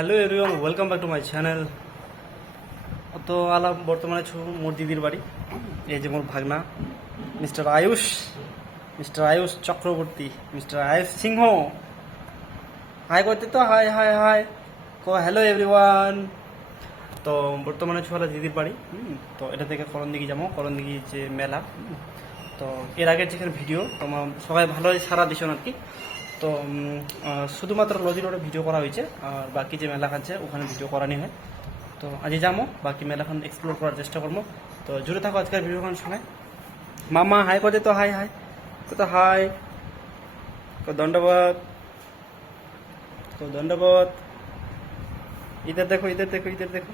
Hello everyone, welcome back to my channel. তো আলাম বর্তমানে মোর দিদির বাড়ি। এই যে মোর ভাগনা মিস্টার আয়ুষ চক্রবর্তী, মিস্টার আয়ুষ সিংহ। হাই করতে তো হাই হাই হাই কো হ্যালো এভরিওয়ান। তো বর্তমানে ছোয়ালা দিদির বাড়ি। তো এটা থেকে করণদিঘি যাবো, করণদিঘি যে মেলা। তো এর আগের যেখানে ভিডিও তোমার সবাই ভালোই সারা দিছ আর কি। তো শুধুমাত্র লজি রোডে ভিডিও করা হয়েছে, আর বাকি যে মেলা খাচ্ছে ওখানে ভিডিও করানি হয়। তো আজ যাবো, বাকি মেলাখান এক্সপ্লোর করার চেষ্টা করবো। তো জুড়ে থাকো আজকের ভিডিওখান শুনে। মামা হাই করে তো হাই হাই তো হাই দণ্ডবাদ দণ্ডবাদ। ইধর দেখো ইধর দেখো ইধর দেখো।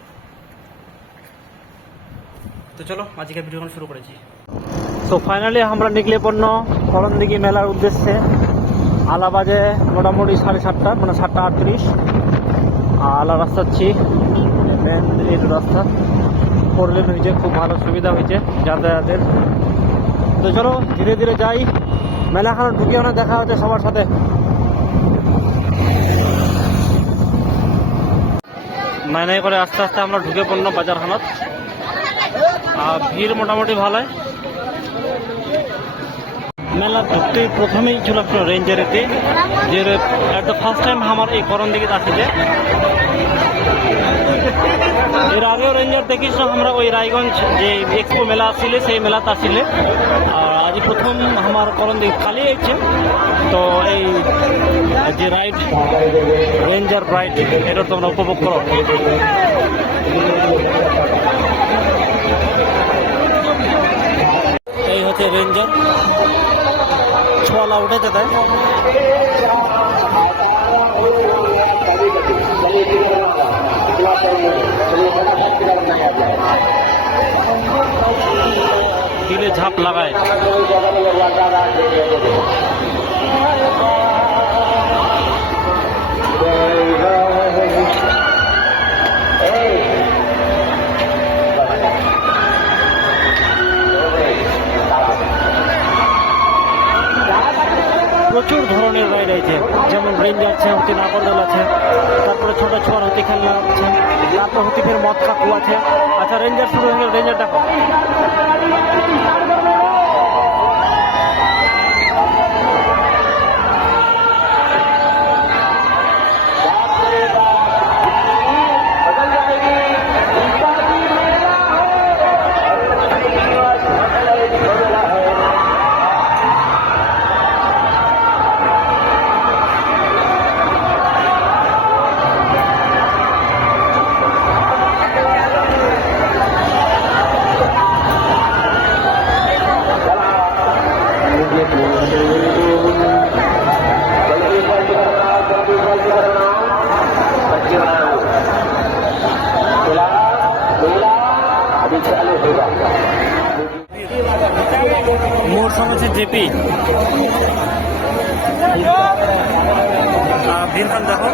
তো চলো আজকের ভিডিওখান শুরু করেছি। তো ফাইনালি আমরা নিকলে পড়ল করণদিঘি মেলার উদ্দেশ্যে। আলা বাজে মোটামুটি 7:30, মানে 7:38। আলা রাস্তা ছি মেন এই রাস্তা করলেন হয়েছে, খুব ভালো সুবিধা হয়েছে যাতায়াতের। তো চলো ধীরে ধীরে যাই, মেলাখানে ঢুকে ওখানে দেখা হচ্ছে সবার সাথে। মাইনে করে আস্তে আস্তে আমরা ঢুকে পড়লাম বাজারখানত। আর ভিড় মোটামুটি ভালোই। মেলা ঢুকতে প্রথমেই ছিল আপনার রেঞ্জারেতে, যে এট ফার্স্ট টাইম আমার এই করণদিঘিতে আসিছে। এর আগেও রেঞ্জার দেখিস আমরা ওই রায়গঞ্জ যে এক্সপো মেলা আসলে সেই মেলাতে আসলে, আর আজ প্রথম আমার করণদিঘি খালি হয়েছে। তো এই যে রাইড রেঞ্জার রাইড এটা তোমরা উপভোগ করো। এই হচ্ছে রেঞ্জার, ছোয়ালা উঠেছে তাই। দিলে ঝাঁপ লাগায়। প্রচুর ধরনের রাইড আছে, যেমন রেঞ্জার আছে, হতি নাগরদোল আছে, তারপরে ছোট ছোয়ার হতি খেলনা আছে, তারপর হতি ফের মদ কাকু আছে। আচ্ছা রেঞ্জার শুরু হয়ে গেল, রেঞ্জার দেখো। মোর সঙ্গে আছে জেপি। ভিড়খান দেখো।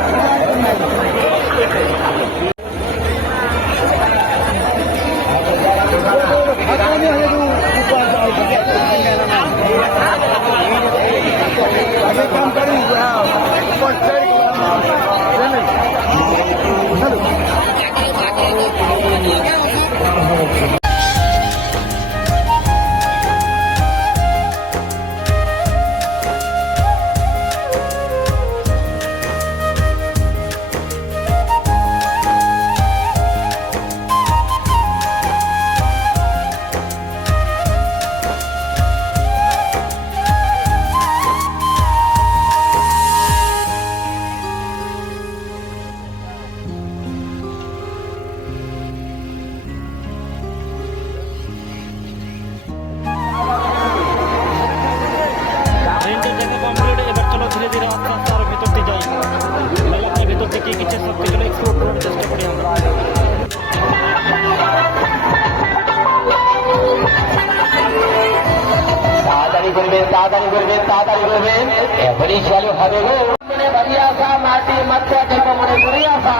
তাড়াতাড়ি করবেন এখনই চালু হবে গো। মনে ভাবি আসা মাটি মাত্রা দেব মনে করি আসা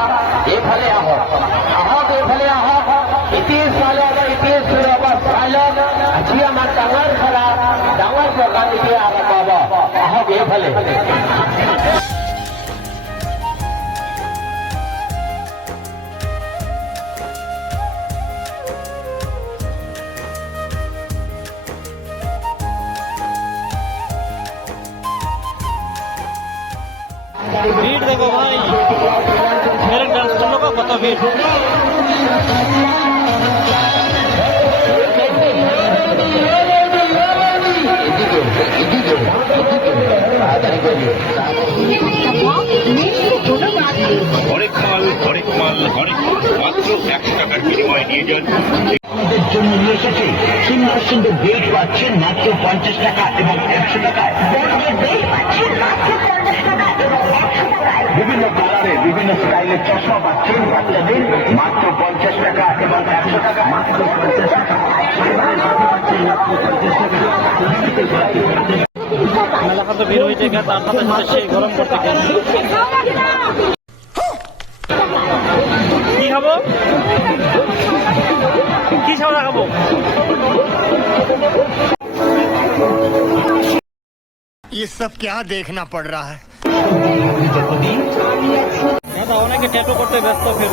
এফালে আহক এফালে আহক। ইতিহাস চালে ইতিহাস চালে আজি আমার ডাঙর খেলা ডাঙর প্রকার দিয়ে আরম্ভ হব। আহক এফালে। ভিড়। হরেক মাল হরেক মাল হরেক মাত্র 100 টাকার বিনিময়ে নিয়ে যান। আপনাদের জন্য নিয়ে এসেছে সুন্দর সুন্দর বেল্ট পাচ্ছেন মাত্র 50 টাকা এবং 100 টাকায়। বিভিন্ন কালারে বিভিন্ন স্টাইলের চশমা পাচ্ছেন বাচ্চাদের মাত্র 50 টাকা এবং 100 টাকা। মাত্র 50 টাকা মেলা খাতে ভিড় হইতে গেছে, তার সাথে সাথে সেই গরম করতে গেছে। কি খাবো, কি খাওয়া খাবো? ये सब क्या देखना पड़ रहा है। দাদা অনেকে ট্যাটু করতে ব্যস্ত, ফির